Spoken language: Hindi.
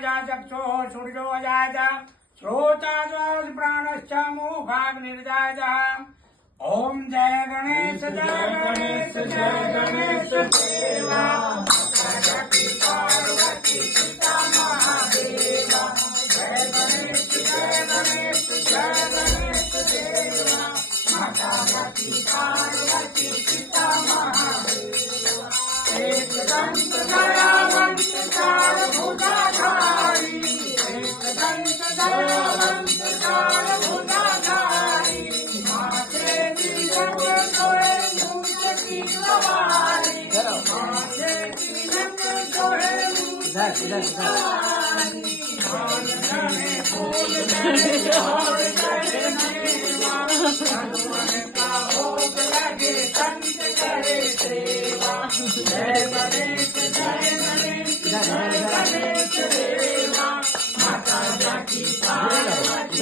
अग्निर्भुजा चक्षुः सूर्यो अजायत श्रोताद्वास प्राणश्च मोहाग्निर्जायतः ओम जय गणेश जय गणेश देवा पार्वती पिता महादेवा जय गणेश देवा माता पार्वती पिता महादेवा एक दंत दयावंत चार भुजाधारी एक दंत दयावंत चार भुजाधारी माथे त्रिशंग सोहे मूंछ की सवारी माथे त्रिशंग सोहे मूंछ की सवारी ढोल चढ़े फूल चढ़े और चढ़े मेवा हनुमान का भोग लगे संत करे सेवा जय गणेश देवा माता जाकी पार्वती